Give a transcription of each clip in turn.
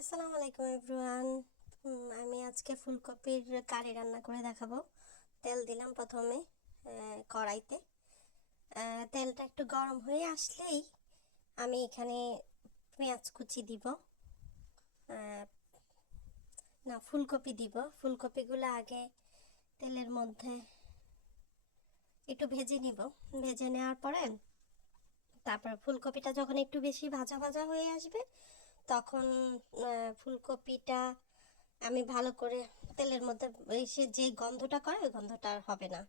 আসসালামু আলাইকুম এভরিওয়ান। আমি আজকে ফুলকপির কারি রান্না করে দেখাবো। তেল দিলাম প্রথমে কড়াইতে। তেলটা একটু গরম হয়ে আসলেই আমি এখানে পেঁয়াজ কুচি দিব, না ফুলকপি দিব। ফুলকপিগুলো আগে তেলের মধ্যে একটু ভেজে নিব। ভেজে নেওয়ার পরে তারপর ফুলকপিটা যখন একটু বেশি ভাজা ভাজা হয়ে আসবে তখন ফুলকপিটা আমি ভালো করে তেলের মধ্যে এসে যে গন্ধটা করে ওই গন্ধটা আর হবে না।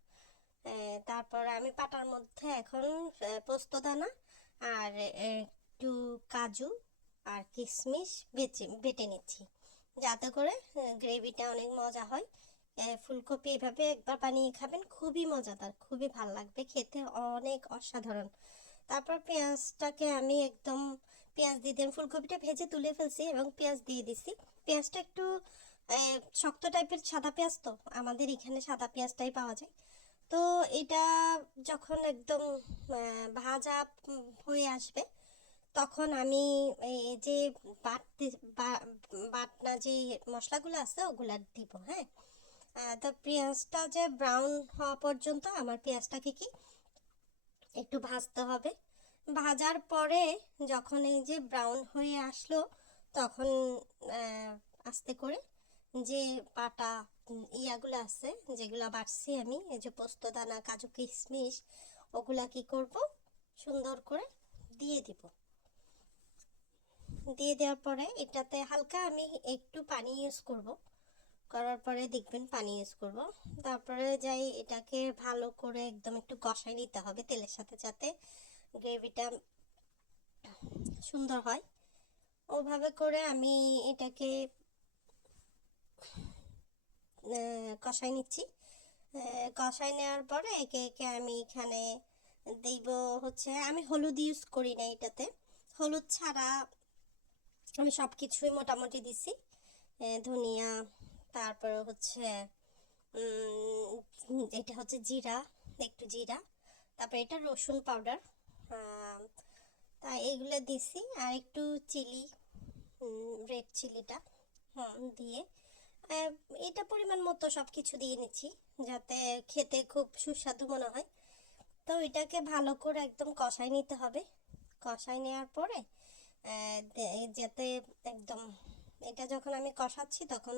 তারপর আমি পাটার মধ্যে এখন পোস্তদানা আর একটু কাজু আর কিশমিশ বেটে নিচ্ছি, যাতে করে গ্রেভিটা অনেক মজা হয়। ফুলকপি এভাবে একবার বানিয়ে খাবেন, খুবই মজাদার, খুবই ভালো লাগবে খেতে, অনেক অসাধারণ। তারপর পেঁয়াজটাকে আমি একদম পেঁয়াজ দিয়ে দিলাম, ফুলকপিটা ভেজে তুলে ফেলছি এবং পেঁয়াজ দিয়ে দিছি। পেঁয়াজটা একটু শক্ত টাইপের, সাদা পেঁয়াজ তো আমাদের এখানে সাদা পেঁয়াজটাই পাওয়া যায়। তো এটা যখন একদম ভাজা হয়ে আসবে তখন আমি এই যে বাটতে বাটনা যে মশলাগুলো আছে ওগুলা দিব। হ্যাঁ, তো পেঁয়াজটা যে ব্রাউন হওয়া পর্যন্ত আমার পেঁয়াজটাকে একটু ভাজতে হবে। ভাজার পরে যখন এই যে ব্রাউন হয়ে আসলো তখন আস্তে করে যে বাটা ইয়াগুলো আছে যেগুলো বাটছি আমি, এই যে পোস্তদানা কাজু কিশমিশ, ওগুলা করব সুন্দর করে দিয়ে দিব। দিয়ে দেওয়ার পরে এটাতে হালকা আমি একটু পানি ইউজ করব, করার পরে দেখবেন পানি ইউজ করব। তারপরে যাই এটাকে ভালো করে একদম একটু কষাই নিতে হবে তেলের সাথে, যাতে গ্রেভিটা সুন্দর হয়। ওভাবে করে আমি এটাকে কষাই নিচ্ছি। কষাই নেওয়ার পরে একে একে আমি এখানে দিব হচ্ছে, আমি হলুদ ইউজ করি না এটাতে, হলুদ ছাড়া আমি সব কিছুই মোটামুটি দিছি। ধনিয়া, তারপরে হচ্ছে এটা হচ্ছে জিরা, একটু জিরা, তারপরে এটা রসুন পাউডার, তা এইগুলো দিছি। আর একটু চিলি, রেড চিলিটা দিয়ে এটা পরিমাণ মতো সব কিছু দিয়ে নিচ্ছি যাতে খেতে খুব সুস্বাদু মনে হয়। তো এটাকে ভালো করে একদম কষাই নিতে হবে। কষাই নেওয়ার পরে যাতে একদম এটা যখন আমি কষাচ্ছি তখন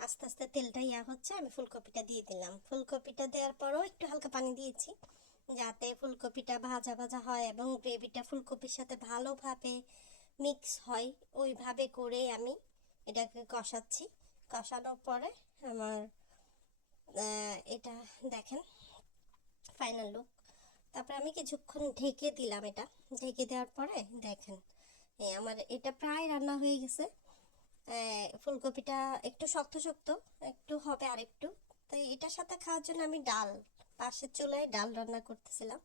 আস্তে আস্তে তেলটা হচ্ছে, আমি ফুলকপিটা দিয়ে দিলাম। ফুলকপিটা দেওয়ার পরেও একটু হালকা পানি দিয়েছি যাতে ফুলকপিটা ভাজা ভাজা হয় এবং গ্রেভিটা ফুলকপির সাথে ভালোভাবে মিক্স হয়। ওইভাবে করে আমি এটাকে কষাচ্ছি। কষানোর পরে আমার এটা দেখেন ফাইনাল লুক। তারপরে আমি কিছুক্ষণ ঢেকে দিলাম। এটা ঢেকে দেওয়ার পরে দেখেন আমার এটা প্রায় রান্না হয়ে গেছে। ফুলকপিটা একটু শক্ত শক্ত একটু হবে আর একটু, তাই এটার সাথে খাওয়ার জন্য আমি ডাল, পাশের চুলায় ডাল রান্না করতেছিলাম।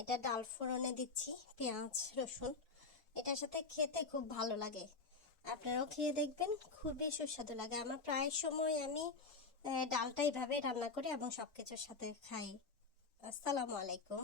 এটা ডাল ফোড়নে দিচ্ছি পেঁয়াজ রসুন, এটার সাথে খেতে খুব ভালো লাগে। আপনারাও খেয়ে দেখবেন, খুবই সুস্বাদু লাগে। আমার প্রায় সময় আমি ডালটা এইভাবে রান্না করি এবং সব কিছুর সাথে খাই। আসসালামু আলাইকুম।